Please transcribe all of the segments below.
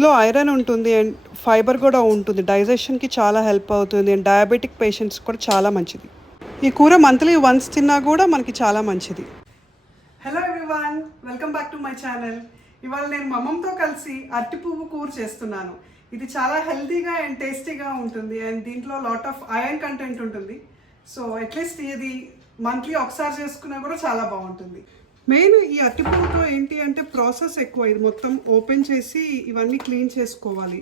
దీనిలో ఐరన్ ఉంటుంది and fibre కూడా ఉంటుంది. డైజెషన్కి చాలా హెల్ప్ అవుతుంది అండ్ డయాబెటిక్ పేషెంట్స్ కూడా చాలా మంచిది. ఈ కూర మంత్లీ వన్స్ తిన్నా కూడా మనకి చాలా మంచిది. Hello everyone, welcome back to my channel. ఇవాళ నేను మా అమ్మతో కలిసి అరటి పువ్వు కూర చేస్తున్నాను. ఇది చాలా హెల్తీగా అండ్ టేస్టీగా ఉంటుంది అండ్ దీంట్లో లాట్ ఆఫ్ ఐరన్ కంటెంట్ ఉంటుంది. సో అట్లీస్ట్ ఇది మంత్లీ ఒకసారి చేసుకున్నా కూడా చాలా బాగుంటుంది. మెయిన్ ఈ అరటి పువ్వుతో ఏంటి అంటే ప్రాసెస్ ఎక్కువ. ఇది మొత్తం ఓపెన్ చేసి ఇవన్నీ క్లీన్ చేసుకోవాలి.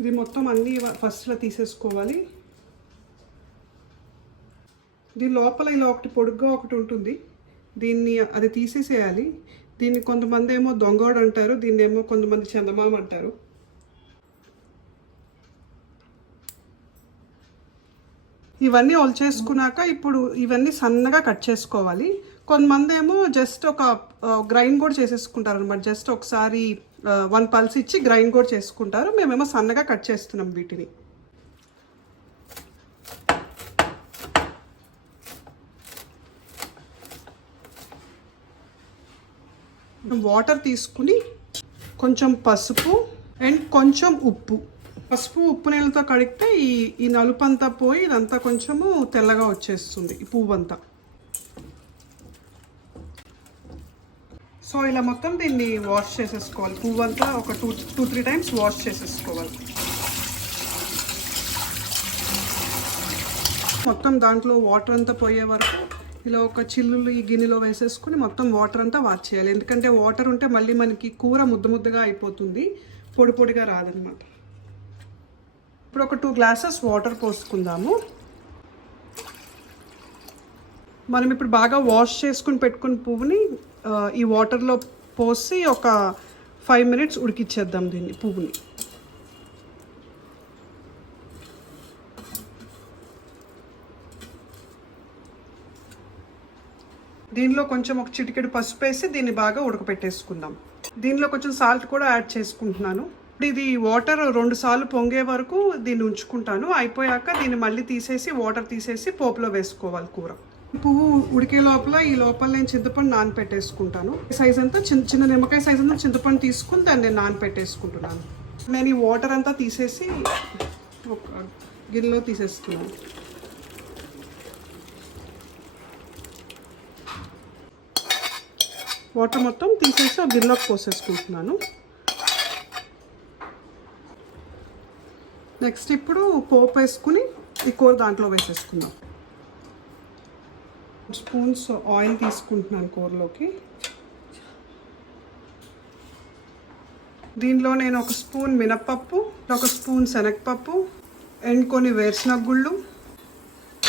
ఇది మొత్తం అన్నీ ఫస్ట్లో తీసేసుకోవాలి. దీని లోపల ఇలా ఒకటి పొడుగ్గా ఒకటి ఉంటుంది, దీన్ని అది తీసేసేయాలి. దీన్ని కొంతమంది ఏమో దొంగోడు అంటారు, దీన్ని ఏమో కొంతమంది చందమామ అంటారు. ఇవన్నీ ఒలిచేసుకున్నాక ఇప్పుడు ఇవన్నీ సన్నగా కట్ చేసుకోవాలి. కొంతమంది ఏమో జస్ట్ ఒక గ్రైండ్ కూడా చేసేసుకుంటారు అనమాట. జస్ట్ ఒకసారి 1 పల్స్ ఇచ్చి గ్రైండ్ కూడా చేసుకుంటారు. మేమేమో సన్నగా కట్ చేస్తున్నాం వీటిని. వాటర్ తీసుకుని కొంచెం పసుపు అండ్ కొంచెం ఉప్పు, పసుపు ఉప్పు నీళ్ళతో కడిగితే ఈ నలుపు అంతా పోయి ఇదంతా కొంచెము తెల్లగా వచ్చేస్తుంది ఈ పువ్వు అంతా. సో ఇలా మొత్తం దీన్ని వాష్ చేసేసుకోవాలి. పువ్వు అంతా ఒక 2-3 టైమ్స్ వాష్ చేసేసుకోవాలి. మొత్తం దాంట్లో వాటర్ అంతా పోయే వరకు ఇలా ఒక చిల్లులు ఈ గిన్నెలో వేసేసుకుని మొత్తం వాటర్ అంతా వాష్ చేయాలి. ఎందుకంటే వాటర్ ఉంటే మళ్ళీ మనకి కూర ముద్దగా అయిపోతుంది, పొడి పొడిగా రాదనమాట. ఇప్పుడు ఒక 2 గ్లాసెస్ వాటర్ పోసుకుందాము. మనం ఇప్పుడు బాగా వాష్ చేసుకుని పెట్టుకున్న పువ్వుని ఈ వాటర్లో పోసి ఒక 5 మినిట్స్ ఉడికిచ్చేద్దాం దీన్ని, పువ్వుని. దీనిలో కొంచెం ఒక చిటికెడు పసుపు వేసి దీన్ని బాగా ఉడకపెట్టేసుకుందాం. దీనిలో కొంచెం సాల్ట్ కూడా యాడ్ చేసుకుంటున్నాను. ఇది వాటర్ 2 సార్లు పొంగే వరకు దీన్ని ఉంచుకుంటాను. అయిపోయాక దీన్ని మళ్ళీ తీసేసి వాటర్ తీసేసి పోపులో వేసుకోవాలి కూర. పువ్వు ఉడికే లోపల ఈ లోపల నేను చింతపండు నానపెట్టేసుకుంటాను. సైజ్ అంతా చిన్న నిమ్మకాయ సైజ్ అంతా చింతపండు తీసుకుని దాన్ని నేను నానపెట్టేసుకుంటున్నాను. నేను ఈ వాటర్ అంతా తీసేసి ఒక గిన్నెలో తీసేస్తున్నాను. వాటర్ మొత్తం తీసేసి ఒక గిన్నెలోకి పోసేసుకుంటున్నాను. నెక్స్ట్ ఇప్పుడు పోపు వేసుకుని ఈ కూర దాంట్లో వేసేసుకుందాం. స్పూన్స్ ఆయిల్ తీసుకుంటున్నాను కూరలోకి. దీనిలో నేను 1 స్పూన్ మినప్పప్పు, 1 స్పూన్ శనగపప్పు అండ్ కొన్ని వేరుశనగ గుళ్ళు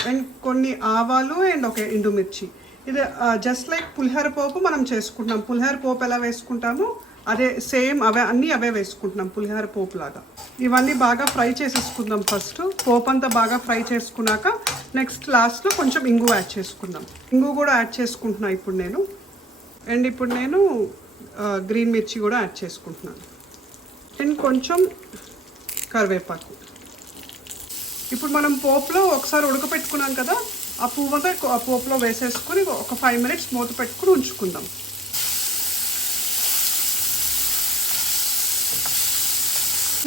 అండ్ కొన్ని ఆవాలు అండ్ 1 ఎండుమిర్చి. ఇది జస్ట్ లైక్ పులిహోర పోపు మనం చేసుకుంటున్నాం. పులిహోర పోపు ఎలా వేసుకుంటామో అదే సేమ్ అవే వేసుకుంటున్నాం పులిహోర పోపు లాగా. ఇవన్నీ బాగా ఫ్రై చేసేసుకుందాం. ఫస్ట్ పోపు అంతా బాగా ఫ్రై చేసుకున్నాక నెక్స్ట్ లాస్ట్లో కొంచెం ఇంగు యాడ్ చేసుకుందాం. ఇంగు కూడా యాడ్ చేసుకుంటున్నాను ఇప్పుడు నేను. అండ్ ఇప్పుడు నేను గ్రీన్ మిర్చి కూడా యాడ్ చేసుకుంటున్నాను అండ్ కొంచెం కరివేపాకు. ఇప్పుడు మనం పోపులో ఒకసారి ఉడకపెట్టుకున్నాం కదా, ఆ పువ్వుతో ఆ పోపులో వేసేసుకొని ఒక 5 మినిట్స్ మూత పెట్టుకుని ఉంచుకుందాం.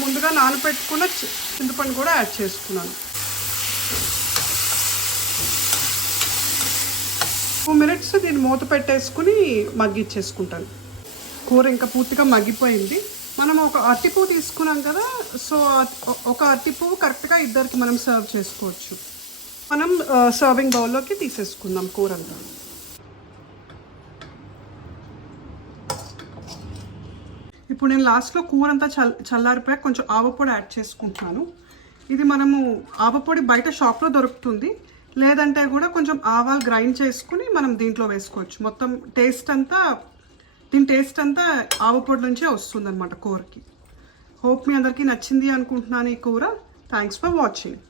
ముందుగా నానబెట్టుకున్న చింతపండు కూడా యాడ్ చేసుకున్నాను. 2 మినిట్స్ దీన్ని మూత పెట్టేసుకుని మగ్గిచ్చేసుకుంటాను. కూర ఇంకా పూర్తిగా మగ్గిపోయింది. మనం ఒక అరటిపువ్వు తీసుకున్నాం కదా, సో ఒక అరటిపువ్వు కరెక్ట్గా ఇద్దరికి మనం సర్వ్ చేసుకోవచ్చు. మనం సర్వింగ్ బౌల్లోకి తీసేసుకుందాం కూర అంతా. ఇప్పుడు నేను లాస్ట్లో కూర అంతా చల్లారిపోయాక కొంచెం ఆవపొడి యాడ్ చేసుకుంటున్నాను. ఇది మనము ఆవపొడి బయట షాప్లో దొరుకుతుంది, లేదంటే కూడా కొంచెం ఆవాలు గ్రైండ్ చేసుకుని మనం దీంట్లో వేసుకోవచ్చు. మొత్తం దీని టేస్ట్ అంతా ఆవపొడి నుంచే వస్తుంది అనమాట కూరకి. హోప్ మీ అందరికీ నచ్చింది అనుకుంటున్నాను ఈ కూర. Thanks for watching.